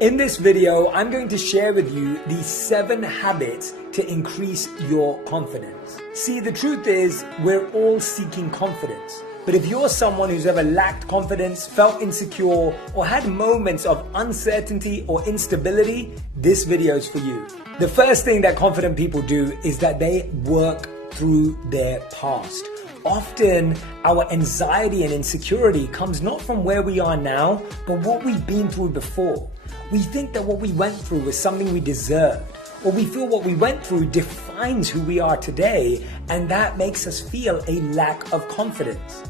In this video, I'm going to share with you the 7 habits to increase your confidence. See, the truth is, we're all seeking confidence. But if you're someone who's ever lacked confidence, felt insecure, or had moments of uncertainty or instability, this video is for you. The first thing that confident people do is that they work through their past. Often, our anxiety and insecurity comes not from where we are now, but what we've been through before. We think that what we went through was something we deserved, or we feel what we went through defines who we are today, and that makes us feel a lack of confidence.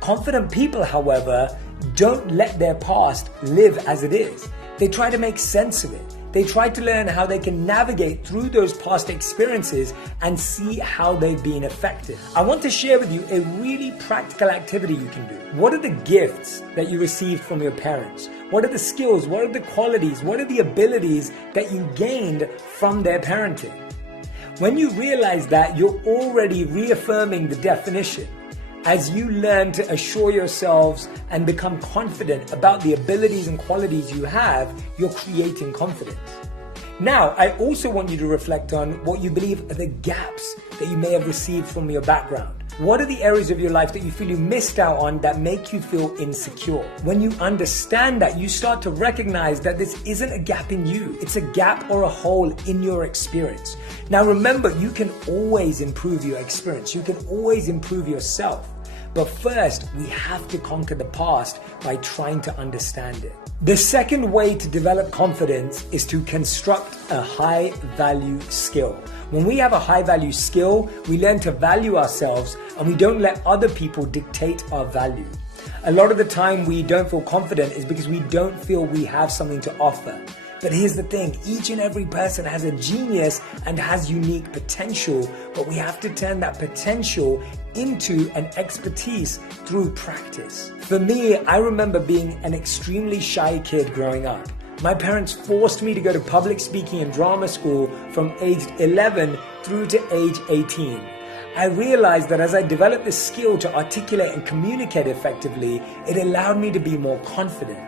Confident people, however, don't let their past live as it is. They try to make sense of it. They try to learn how they can navigate through those past experiences and see how they've been effective. I want to share with you a really practical activity you can do. What are the gifts that you received from your parents? What are the skills? What are the qualities? What are the abilities that you gained from their parenting? When you realize that, you're already reaffirming the definition. As you learn to assure yourselves and become confident about the abilities and qualities you have, you're creating confidence. Now, I also want you to reflect on what you believe are the gaps that you may have received from your background. What are the areas of your life that you feel you missed out on that make you feel insecure? When you understand that, you start to recognize that this isn't a gap in you. It's a gap or a hole in your experience. Now remember, you can always improve your experience. You can always improve yourself. But first, we have to conquer the past by trying to understand it. The second way to develop confidence is to construct a high-value skill. When we have a high-value skill, we learn to value ourselves and we don't let other people dictate our value. A lot of the time we don't feel confident is because we don't feel we have something to offer. But here's the thing, each and every person has a genius and has unique potential, but we have to turn that potential into an expertise through practice. For me, I remember being an extremely shy kid growing up. My parents forced me to go to public speaking and drama school from age 11 through to age 18. I realized that as I developed the skill to articulate and communicate effectively, it allowed me to be more confident.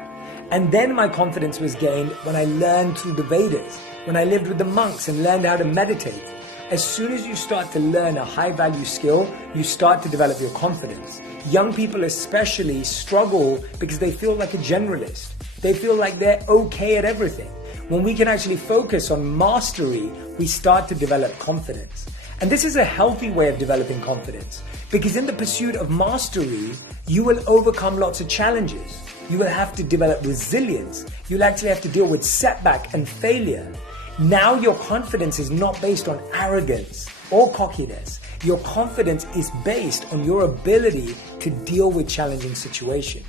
And then my confidence was gained when I learned through the Vedas, when I lived with the monks and learned how to meditate. As soon as you start to learn a high-value skill, you start to develop your confidence. Young people especially struggle because they feel like a generalist. They feel like they're okay at everything. When we can actually focus on mastery, we start to develop confidence. And this is a healthy way of developing confidence, because in the pursuit of mastery, you will overcome lots of challenges. You will have to develop resilience. You'll actually have to deal with setback and failure. Now your confidence is not based on arrogance or cockiness. Your confidence is based on your ability to deal with challenging situations.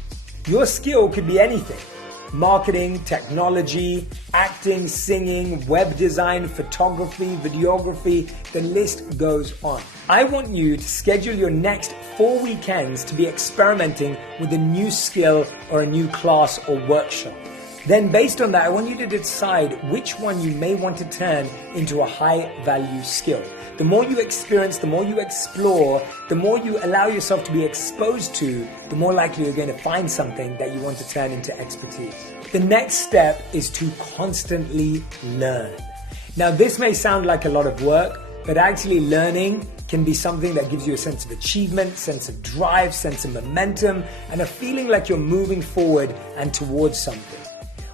Your skill could be anything. Marketing, technology, acting, singing, web design, photography, videography, the list goes on. I want you to schedule your next 4 weekends to be experimenting with a new skill or a new class or workshop. Then based on that, I want you to decide which one you may want to turn into a high-value skill. The more you experience, the more you explore, the more you allow yourself to be exposed to, the more likely you're going to find something that you want to turn into expertise. The next step is to constantly learn. Now, this may sound like a lot of work, but actually learning can be something that gives you a sense of achievement, sense of drive, sense of momentum, and a feeling like you're moving forward and towards something.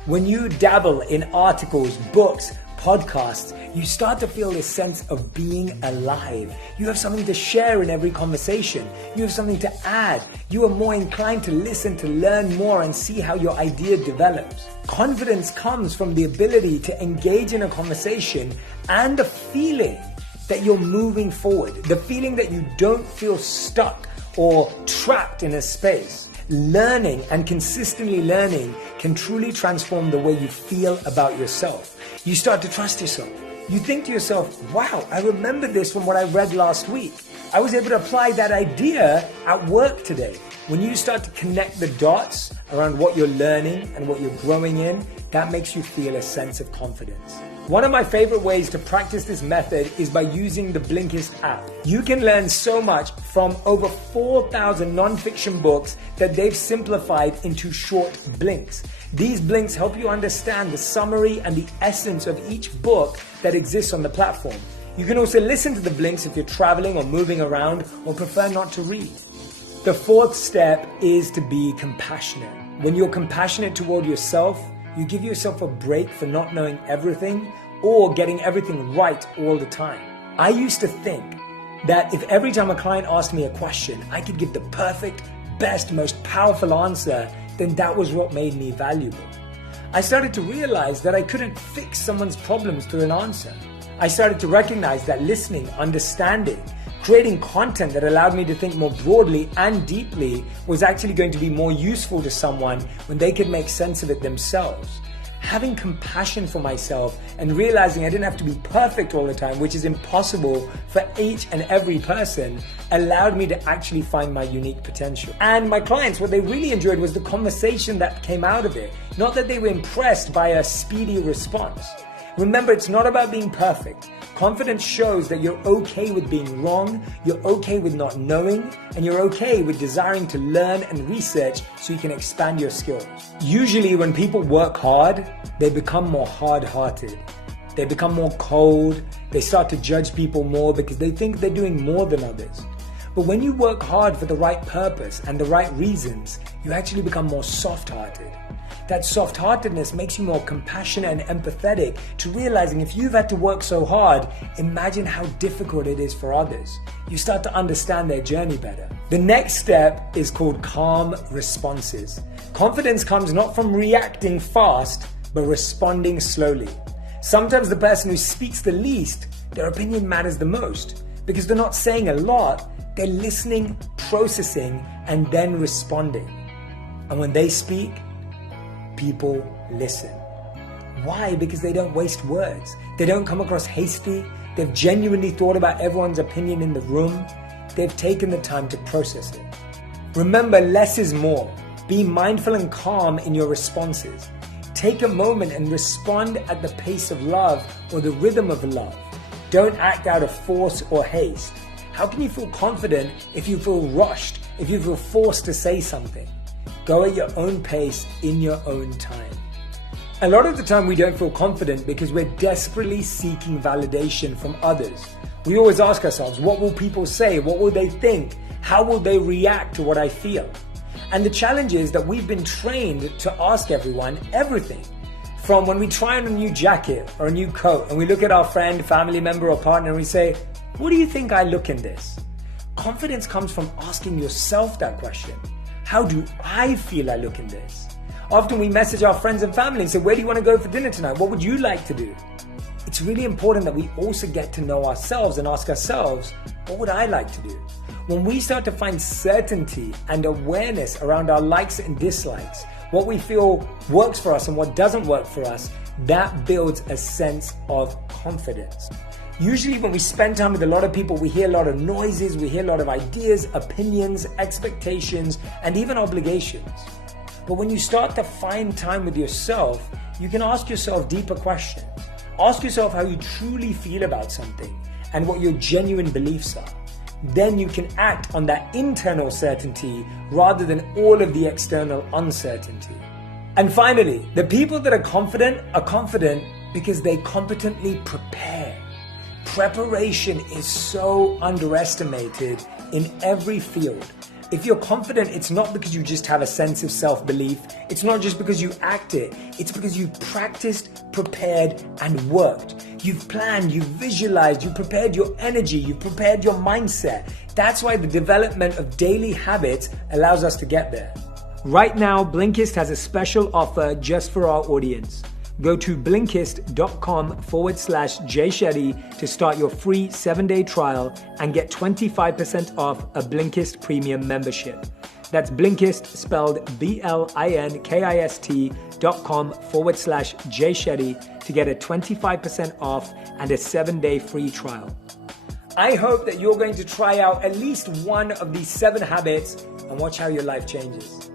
When you dabble in articles, books, podcasts, you start to feel this sense of being alive. You have something to share in every conversation. You have something to add. You are more inclined to listen, to learn more, and see how your idea develops. Confidence comes from the ability to engage in a conversation and the feeling that you're moving forward, the feeling that you don't feel stuck or trapped in a space. Learning and consistently learning can truly transform the way you feel about yourself. You start to trust yourself. You think to yourself, wow, I remember this from what I read last week. I was able to apply that idea at work today. When you start to connect the dots around what you're learning and what you're growing in, that makes you feel a sense of confidence. One of my favorite ways to practice this method is by using the Blinkist app. You can learn so much from over 4,000 non-fiction books that they've simplified into short blinks. These blinks help you understand the summary and the essence of each book that exists on the platform. You can also listen to the blinks if you're traveling or moving around or prefer not to read. The fourth step is to be compassionate. When you're compassionate toward yourself, you give yourself a break for not knowing everything or getting everything right all the time. I used to think that if every time a client asked me a question, I could give the perfect, best, most powerful answer, then that was what made me valuable. I started to realize that I couldn't fix someone's problems through an answer. I started to recognize that listening, understanding, creating content that allowed me to think more broadly and deeply was actually going to be more useful to someone when they could make sense of it themselves. Having compassion for myself and realizing I didn't have to be perfect all the time, which is impossible for each and every person, allowed me to actually find my unique potential. And my clients, what they really enjoyed was the conversation that came out of it, not that they were impressed by a speedy response. Remember, it's not about being perfect. Confidence shows that you're okay with being wrong, you're okay with not knowing, and you're okay with desiring to learn and research so you can expand your skills. Usually when people work hard, they become more hard-hearted. They become more cold, they start to judge people more because they think they're doing more than others. But when you work hard for the right purpose and the right reasons, you actually become more soft-hearted. That soft-heartedness makes you more compassionate and empathetic to realizing if you've had to work so hard, imagine how difficult it is for others. You start to understand their journey better. The next step is called calm responses. Confidence comes not from reacting fast, but responding slowly. Sometimes the person who speaks the least, their opinion matters the most because they're not saying a lot, they're listening, processing, and then responding. And when they speak, people listen. Why? Because they don't waste words. They don't come across hasty. They've genuinely thought about everyone's opinion in the room. They've taken the time to process it. Remember, less is more. Be mindful and calm in your responses. Take a moment and respond at the pace of love or the rhythm of love. Don't act out of force or haste. How can you feel confident if you feel rushed, if you feel forced to say something? Go at your own pace in your own time. A lot of the time we don't feel confident because we're desperately seeking validation from others. We always ask ourselves, what will people say? What will they think? How will they react to what I feel? And the challenge is that we've been trained to ask everyone everything. From when we try on a new jacket or a new coat and we look at our friend, family member or partner and we say, what do you think I look in this? Confidence comes from asking yourself that question. How do I feel I look in this? Often we message our friends and family and say, where do you want to go for dinner tonight? What would you like to do? It's really important that we also get to know ourselves and ask ourselves, what would I like to do? When we start to find certainty and awareness around our likes and dislikes, what we feel works for us and what doesn't work for us, that builds a sense of confidence. Usually when we spend time with a lot of people, we hear a lot of noises, we hear a lot of ideas, opinions, expectations, and even obligations. But when you start to find time with yourself, you can ask yourself deeper questions. Ask yourself how you truly feel about something and what your genuine beliefs are. Then you can act on that internal certainty rather than all of the external uncertainty. And finally, the people that are confident because they competently prepare. Preparation is so underestimated in every field. If you're confident, it's not because you just have a sense of self-belief. It's not just because you act it. It's because you've practiced, prepared, and worked. You've planned, you've visualized, you've prepared your energy, you've prepared your mindset. That's why the development of daily habits allows us to get there. Right now, Blinkist has a special offer just for our audience. Go to Blinkist.com/Jay Shetty to start your free 7-day trial and get 25% off a Blinkist premium membership. That's Blinkist, spelled Blinkist.com/Jay Shetty to get a 25% off and a 7-day free trial. I hope that you're going to try out at least one of these 7 habits and watch how your life changes.